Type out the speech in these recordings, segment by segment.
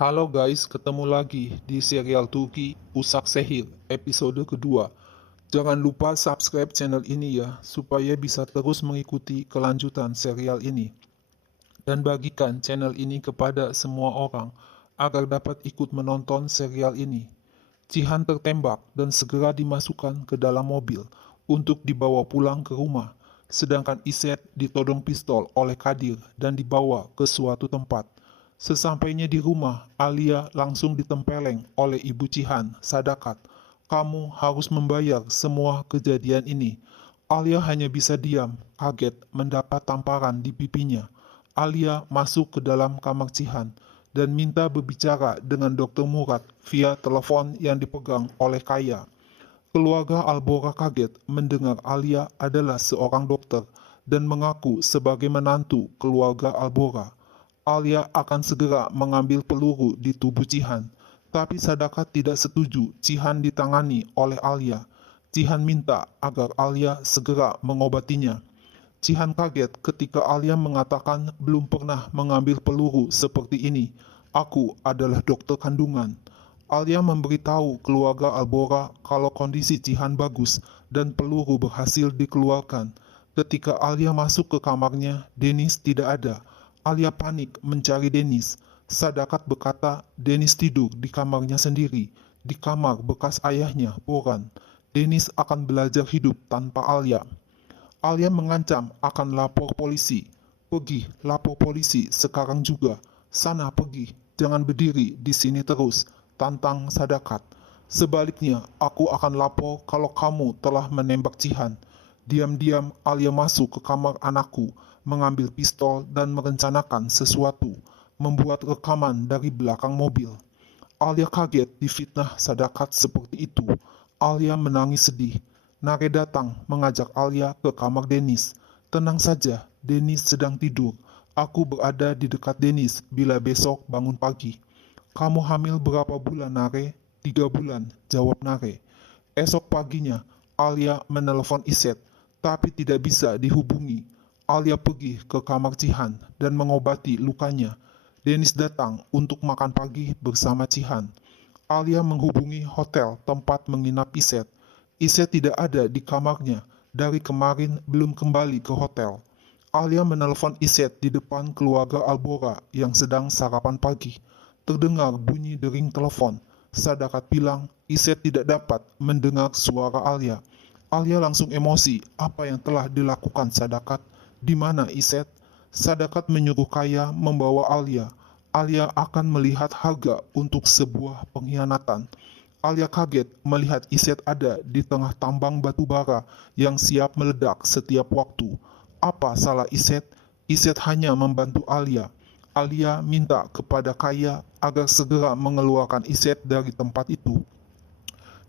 Halo guys, ketemu lagi di serial Turki Usak Sehir episode kedua. Jangan lupa subscribe channel ini ya, supaya bisa terus mengikuti kelanjutan serial ini. Dan bagikan channel ini kepada semua orang, agar dapat ikut menonton serial ini. Cihan tertembak dan segera dimasukkan ke dalam mobil untuk dibawa pulang ke rumah. Sedangkan Iset ditodong pistol oleh Kadir dan dibawa ke suatu tempat. Sesampainya di rumah, Alia langsung ditempeleng oleh Ibu Cihan, Sadakat. Kamu harus membayar semua kejadian ini. Alia hanya bisa diam, kaget mendapat tamparan di pipinya. Alia masuk ke dalam kamar Cihan dan minta berbicara dengan Dokter Murad via telepon yang dipegang oleh Kaya. Keluarga Albora kaget mendengar Alia adalah seorang dokter dan mengaku sebagai menantu keluarga Albora. Alia akan segera mengambil peluru di tubuh Cihan, tapi Sadakat tidak setuju Cihan ditangani oleh Alia. Cihan minta agar Alia segera mengobatinya. Cihan kaget ketika Alia mengatakan belum pernah mengambil peluru seperti ini. Aku adalah dokter kandungan. Alia memberitahu keluarga Albora kalau kondisi Cihan bagus dan peluru berhasil dikeluarkan. Ketika Alia masuk ke kamarnya, Denis tidak ada. Alia panik mencari Denis. Sadakat berkata Denis tidur di kamarnya sendiri, di kamar bekas ayahnya, Boran. Denis akan belajar hidup tanpa Alia. Alia mengancam akan lapor polisi. Pergi, lapor polisi sekarang juga. Sana pergi, jangan berdiri di sini terus, tantang Sadakat. Sebaliknya, aku akan lapor kalau kamu telah menembak Cihan. Diam-diam Alia masuk ke kamar anakku, mengambil pistol dan merencanakan sesuatu, membuat rekaman dari belakang mobil. Alia kaget difitnah Sadakat seperti itu. Alia menangis sedih. Nare datang mengajak Alia ke kamar Denis. Tenang saja, Denis sedang tidur. Aku berada di dekat Denis bila besok bangun pagi. Kamu hamil berapa bulan, Nare? 3 bulan, jawab Nare. Esok paginya, Alia menelepon Iset, tapi tidak bisa dihubungi. Alia pergi ke kamar Cihan dan mengobati lukanya. Denis datang untuk makan pagi bersama Cihan. Alia menghubungi hotel tempat menginap Iset. Iset tidak ada di kamarnya. Dari kemarin belum kembali ke hotel. Alia menelpon Iset di depan keluarga Albora yang sedang sarapan pagi. Terdengar bunyi dering telepon. Sadakat bilang Iset tidak dapat mendengar suara Alia. Alia langsung emosi. Apa yang telah dilakukan Sadakat? Di mana Iset? Sadakat menyuruh Kaya membawa Alia. Alia akan melihat harga untuk sebuah pengkhianatan. Alia kaget melihat Iset ada di tengah tambang batu bara yang siap meledak setiap waktu. Apa salah Iset? Iset hanya membantu Alia. Alia minta kepada Kaya agar segera mengeluarkan Iset dari tempat itu.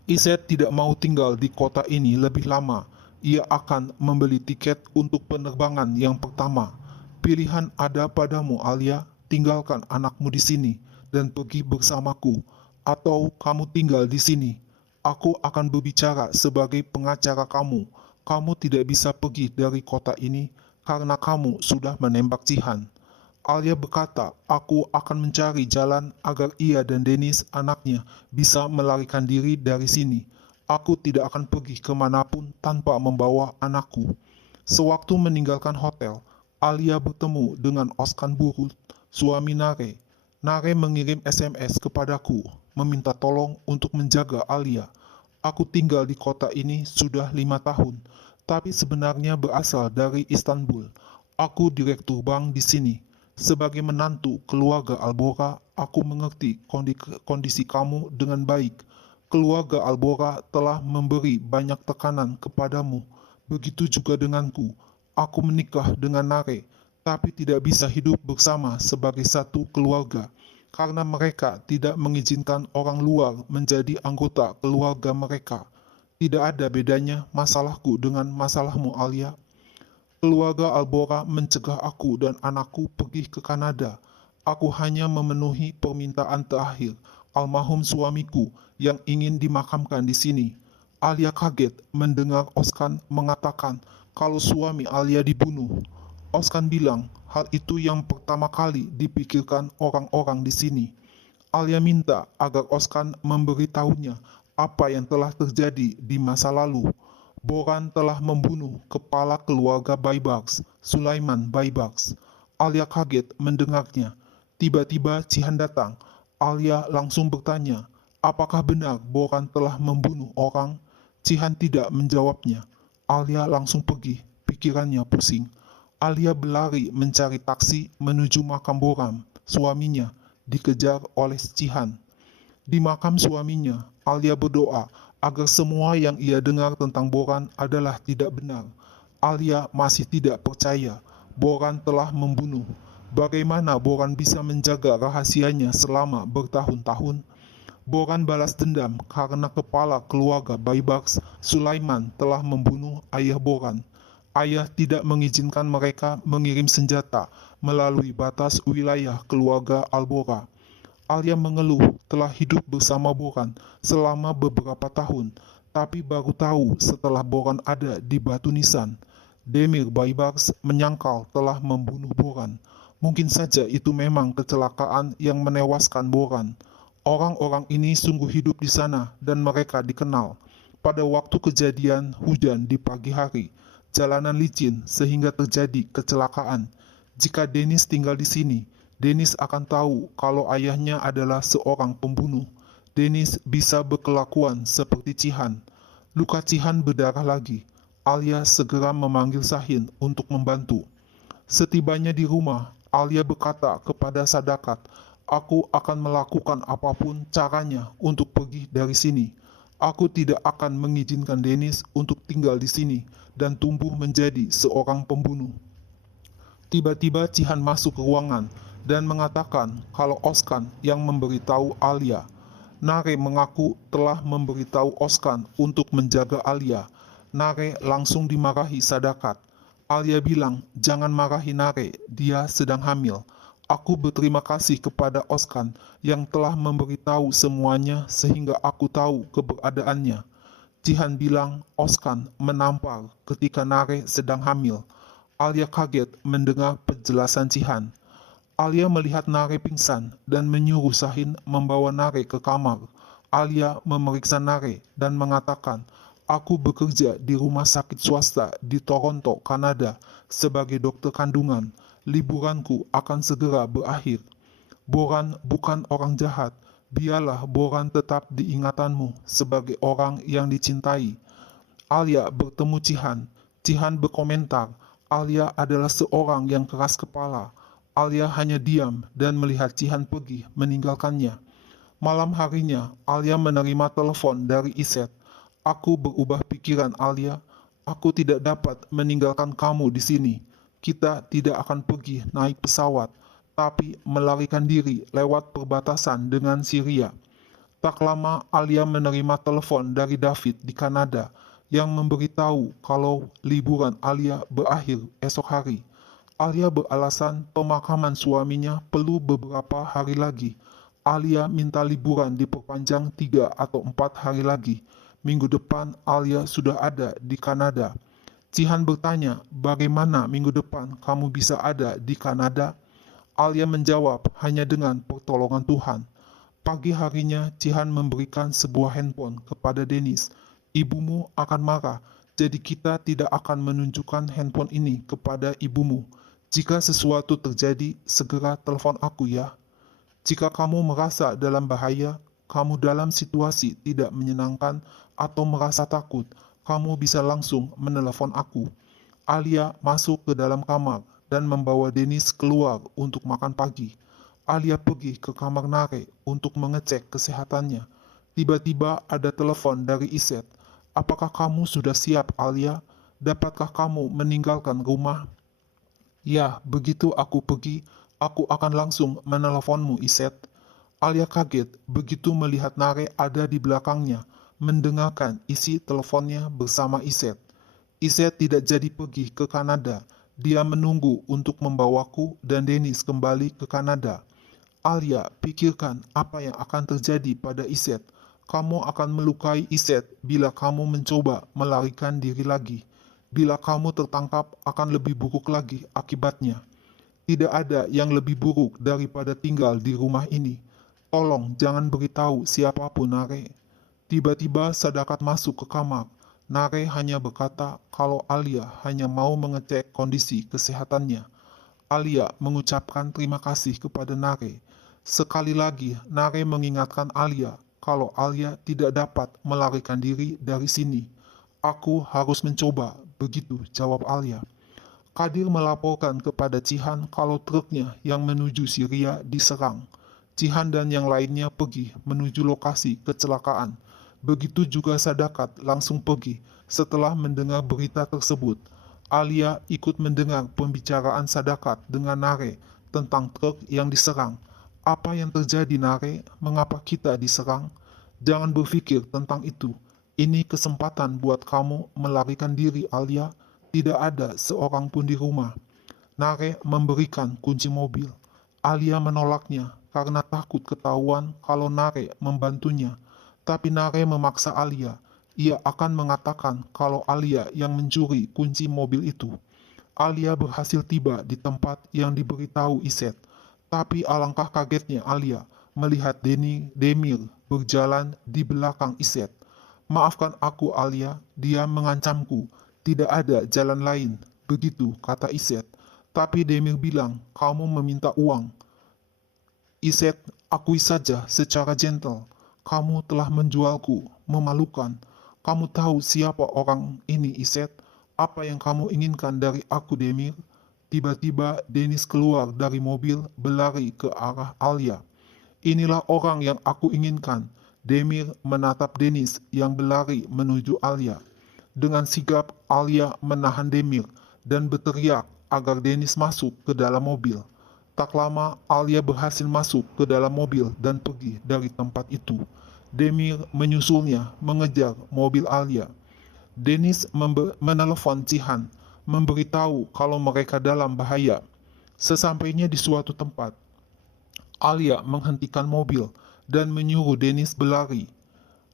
Iset tidak mau tinggal di kota ini lebih lama. Ia akan membeli tiket untuk penerbangan yang pertama. Pilihan ada padamu, Alia. Tinggalkan anakmu di sini dan pergi bersamaku, atau kamu tinggal di sini. Aku akan berbicara sebagai pengacara kamu. Kamu tidak bisa pergi dari kota ini karena kamu sudah menembak Cihan. Alia berkata, aku akan mencari jalan agar ia dan Denis, anaknya, bisa melarikan diri dari sini. Aku tidak akan pergi kemanapun tanpa membawa anakku. Sewaktu meninggalkan hotel, Alia bertemu dengan Oskan Burut, suami Nare. Nare mengirim SMS kepadaku, meminta tolong untuk menjaga Alia. Aku tinggal di kota ini sudah 5 tahun, tapi sebenarnya berasal dari Istanbul. Aku direktur bank di sini. Sebagai menantu keluarga Albora, aku mengerti kondisi kamu dengan baik. Keluarga Albora telah memberi banyak tekanan kepadamu. Begitu juga denganku. Aku menikah dengan Nare, tapi tidak bisa hidup bersama sebagai satu keluarga karena mereka tidak mengizinkan orang luar menjadi anggota keluarga mereka. Tidak ada bedanya masalahku dengan masalahmu, Alia. Keluarga Albora mencegah aku dan anakku pergi ke Kanada. Aku hanya memenuhi permintaan terakhir almarhum suamiku yang ingin dimakamkan di sini. Alia kaget mendengar Oskan mengatakan kalau suami Alia dibunuh. Oskan bilang hal itu yang pertama kali dipikirkan orang-orang di sini. Alia minta agar Oskan memberitahunya apa yang telah terjadi di masa lalu. Boran telah membunuh kepala keluarga Baibars, Sulaiman Baibars. Alia kaget mendengarnya. Tiba-tiba Cihan datang. Alia langsung bertanya, apakah benar Boran telah membunuh orang? Cihan tidak menjawabnya. Alia langsung pergi, pikirannya pusing. Alia berlari mencari taksi menuju makam Boran, suaminya, dikejar oleh Cihan. Di makam suaminya, Alia berdoa agar semua yang ia dengar tentang Boran adalah tidak benar. Alia masih tidak percaya Boran telah membunuh. Bagaimana Boran bisa menjaga rahasianya selama bertahun-tahun? Boran balas dendam karena kepala keluarga Baibars, Sulaiman, telah membunuh ayah Boran. Ayah tidak mengizinkan mereka mengirim senjata melalui batas wilayah keluarga Albora. Alia mengeluh telah hidup bersama Boran selama beberapa tahun, tapi baru tahu setelah Boran ada di Batu Nisan. Demir Baibars menyangkal telah membunuh Boran. Mungkin saja itu memang kecelakaan yang menewaskan Boran. Orang-orang ini sungguh hidup di sana dan mereka dikenal. Pada waktu kejadian hujan di pagi hari, jalanan licin sehingga terjadi kecelakaan. Jika Dennis tinggal di sini, Dennis akan tahu kalau ayahnya adalah seorang pembunuh. Dennis bisa berkelakuan seperti Cihan. Luka Cihan berdarah lagi. Alia segera memanggil Sahin untuk membantu. Setibanya di rumah, Alia berkata kepada Sadakat, "Aku akan melakukan apapun caranya untuk pergi dari sini. Aku tidak akan mengizinkan Dennis untuk tinggal di sini dan tumbuh menjadi seorang pembunuh." Tiba-tiba Cihan masuk ke ruangan dan mengatakan kalau Oskan yang memberitahu Alia. Nare mengaku telah memberitahu Oskan untuk menjaga Alia. Nare langsung dimarahi Sadakat. Alia bilang, "Jangan marahi Nare, dia sedang hamil. Aku berterima kasih kepada Oskan yang telah memberitahu semuanya sehingga aku tahu keberadaannya." Cihan bilang Oskan menampar ketika Nare sedang hamil. Alia kaget mendengar penjelasan Cihan. Alia melihat Nare pingsan dan menyuruh Sahin membawa Nare ke kamar. Alia memeriksa Nare dan mengatakan, "Aku bekerja di rumah sakit swasta di Toronto, Kanada sebagai dokter kandungan. Liburanku akan segera berakhir. Boran bukan orang jahat. Biarlah Boran tetap diingatanmu sebagai orang yang dicintai." Alia bertemu Cihan. Cihan berkomentar, Alia adalah seorang yang keras kepala. Alia hanya diam dan melihat Cihan pergi meninggalkannya. Malam harinya, Alia menerima telepon dari Iset. "Aku berubah pikiran, Alia. Aku tidak dapat meninggalkan kamu di sini. Kita tidak akan pergi naik pesawat, tapi melarikan diri lewat perbatasan dengan Syria." Tak lama, Alia menerima telepon dari David di Kanada yang memberitahu kalau liburan Alia berakhir esok hari. Alia beralasan pemakaman suaminya perlu beberapa hari lagi. Alia minta liburan diperpanjang 3 atau 4 hari lagi. Minggu depan Alia sudah ada di Kanada. Cihan bertanya, "Bagaimana minggu depan kamu bisa ada di Kanada?" Alia menjawab, "Hanya dengan pertolongan Tuhan." Pagi harinya, Cihan memberikan sebuah handphone kepada Dennis. "Ibumu akan marah, jadi kita tidak akan menunjukkan handphone ini kepada ibumu. Jika sesuatu terjadi, segera telepon aku ya. Jika kamu merasa dalam bahaya, kamu dalam situasi tidak menyenangkan, atau merasa takut, kamu bisa langsung menelepon aku." Alia masuk ke dalam kamar dan membawa Dennis keluar untuk makan pagi. Alia pergi ke kamar Nare untuk mengecek kesehatannya. Tiba-tiba ada telepon dari Iset. "Apakah kamu sudah siap, Alia? Dapatkah kamu meninggalkan rumah?" "Ya, begitu aku pergi, aku akan langsung meneleponmu, Iset." Alia kaget begitu melihat Nare ada di belakangnya, mendengarkan isi teleponnya bersama Iset. Iset tidak jadi pergi ke Kanada. Dia menunggu untuk membawaku dan Dennis kembali ke Kanada. Alia, pikirkan apa yang akan terjadi pada Iset. Kamu akan melukai Iset bila kamu mencoba melarikan diri lagi. Bila kamu tertangkap, akan lebih buruk lagi akibatnya. Tidak ada yang lebih buruk daripada tinggal di rumah ini. Tolong jangan beritahu siapapun, Nare. Tiba-tiba Sadakat masuk ke kamar. Nare hanya berkata kalau Alia hanya mau mengecek kondisi kesehatannya. Alia mengucapkan terima kasih kepada Nare. Sekali lagi, Nare mengingatkan Alia kalau Alia tidak dapat melarikan diri dari sini. Aku harus mencoba, begitu jawab Alia. Kadir melaporkan kepada Cihan kalau truknya yang menuju Syria diserang. Cihan dan yang lainnya pergi menuju lokasi kecelakaan. Begitu juga Sadakat langsung pergi setelah mendengar berita tersebut. Alia ikut mendengar pembicaraan Sadakat dengan Nare tentang truk yang diserang. Apa yang terjadi, Nare? Mengapa kita diserang? Jangan berpikir tentang itu. Ini kesempatan buat kamu melarikan diri, Alia. Tidak ada seorang pun di rumah. Nare memberikan kunci mobil. Alia menolaknya karena takut ketahuan kalau Nare membantunya. Tapi Nare memaksa Alia. Ia akan mengatakan kalau Alia yang mencuri kunci mobil itu. Alia berhasil tiba di tempat yang diberitahu Iset. Tapi alangkah kagetnya Alia melihat Demir berjalan di belakang Iset. Maafkan aku, Alia, dia mengancamku. Tidak ada jalan lain, begitu kata Iset. Tapi Demir bilang, kamu meminta uang. Iset, akui saja secara gentle. Kamu telah menjualku, memalukan. Kamu tahu siapa orang ini, Iset? Apa yang kamu inginkan dari aku, Demir? Tiba-tiba Dennis keluar dari mobil berlari ke arah Alia. Inilah orang yang aku inginkan. Demir menatap Dennis yang berlari menuju Alia. Dengan sigap, Alia menahan Demir dan berteriak agar Dennis masuk ke dalam mobil. Tak lama, Alia berhasil masuk ke dalam mobil dan pergi dari tempat itu. Demir menyusulnya mengejar mobil Alia. Dennis menelepon Cihan, memberitahu kalau mereka dalam bahaya. Sesampainya di suatu tempat, Alia menghentikan mobil dan menyuruh Dennis berlari.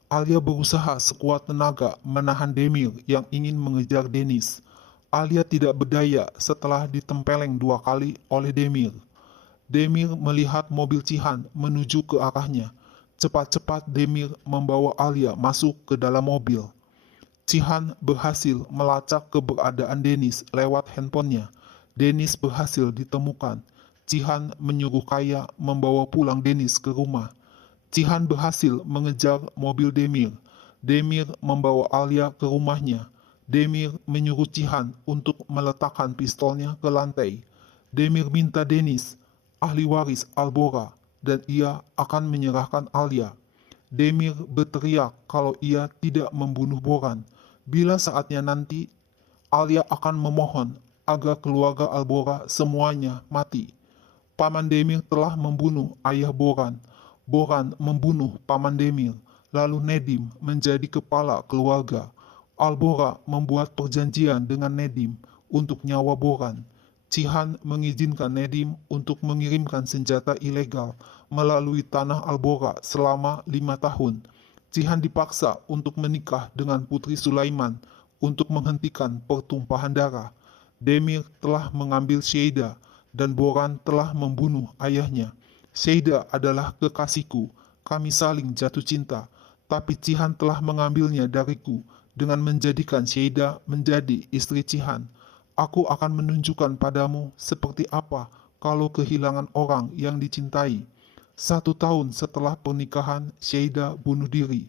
Alia berusaha sekuat tenaga menahan Demir yang ingin mengejar Dennis. Alia tidak berdaya setelah ditempeleng 2 kali oleh Demir. Demir melihat mobil Cihan menuju ke arahnya. Cepat-cepat Demir membawa Alia masuk ke dalam mobil. Cihan berhasil melacak keberadaan Dennis lewat handphonenya. Dennis berhasil ditemukan. Cihan menyuruh Kaya membawa pulang Dennis ke rumah. Cihan berhasil mengejar mobil Demir. Demir membawa Alia ke rumahnya. Demir menyuruh Cihan untuk meletakkan pistolnya ke lantai. Demir minta Dennis, ahli waris Albora, dan ia akan menyerahkan Alia. Demir berteriak kalau ia tidak membunuh Boran. Bila saatnya nanti, Alia akan memohon agar keluarga Albora semuanya mati. Paman Demir telah membunuh ayah Boran. Boran membunuh paman Demir, lalu Nedim menjadi kepala keluarga. Albora membuat perjanjian dengan Nedim untuk nyawa Boran. Cihan mengizinkan Nedim untuk mengirimkan senjata ilegal melalui tanah Albora selama 5 tahun. Cihan dipaksa untuk menikah dengan Putri Sulaiman untuk menghentikan pertumpahan darah. Demir telah mengambil Sheida dan Boran telah membunuh ayahnya. Sheida adalah kekasihku, kami saling jatuh cinta, tapi Cihan telah mengambilnya dariku dengan menjadikan Sheida menjadi istri Cihan. Aku akan menunjukkan padamu seperti apa kalau kehilangan orang yang dicintai. 1 tahun setelah pernikahan, Sheida bunuh diri.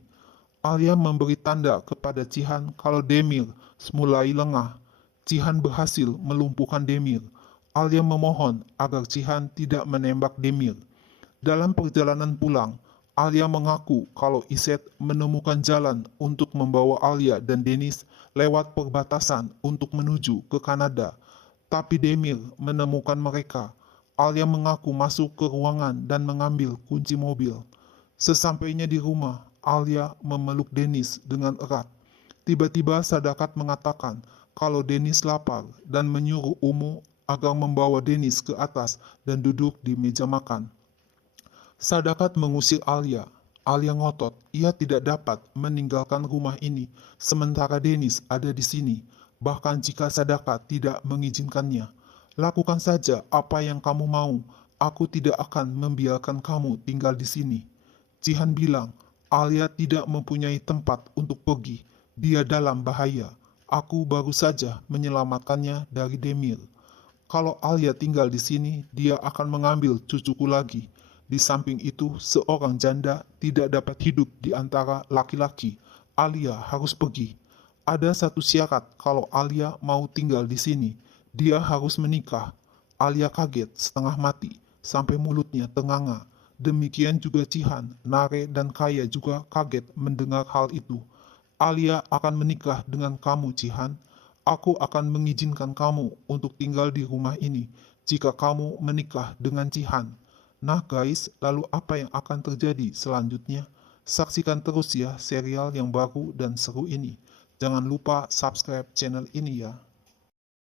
Alia memberi tanda kepada Cihan kalau Demir mulai lengah. Cihan berhasil melumpuhkan Demir. Alia memohon agar Cihan tidak menembak Demir. Dalam perjalanan pulang, Alia mengaku kalau Iset menemukan jalan untuk membawa Alia dan Dennis lewat perbatasan untuk menuju ke Kanada. Tapi Demir menemukan mereka. Alia mengaku masuk ke ruangan dan mengambil kunci mobil. Sesampainya di rumah, Alia memeluk Dennis dengan erat. Tiba-tiba Sadakat mengatakan kalau Dennis lapar dan menyuruh Umu agar membawa Dennis ke atas dan duduk di meja makan. Sadakat mengusir Alia. Alia ngotot, ia tidak dapat meninggalkan rumah ini sementara Dennis ada di sini, bahkan jika Sadakat tidak mengizinkannya. Lakukan saja apa yang kamu mau. Aku tidak akan membiarkan kamu tinggal di sini. Jihan bilang, Alia tidak mempunyai tempat untuk pergi. Dia dalam bahaya. Aku baru saja menyelamatkannya dari Demir. Kalau Alia tinggal di sini, dia akan mengambil cucuku lagi. Di samping itu, seorang janda tidak dapat hidup di antara laki-laki. Alia harus pergi. Ada satu syarat kalau Alia mau tinggal di sini. Dia harus menikah. Alia kaget setengah mati, sampai mulutnya tenganga. Demikian juga Jihan, Nare, dan Kaya juga kaget mendengar hal itu. Alia akan menikah dengan kamu, Jihan. Aku akan mengizinkan kamu untuk tinggal di rumah ini jika kamu menikah dengan Jihan. Nah guys, lalu apa yang akan terjadi selanjutnya? Saksikan terus ya serial yang baru dan seru ini. Jangan lupa subscribe channel ini ya.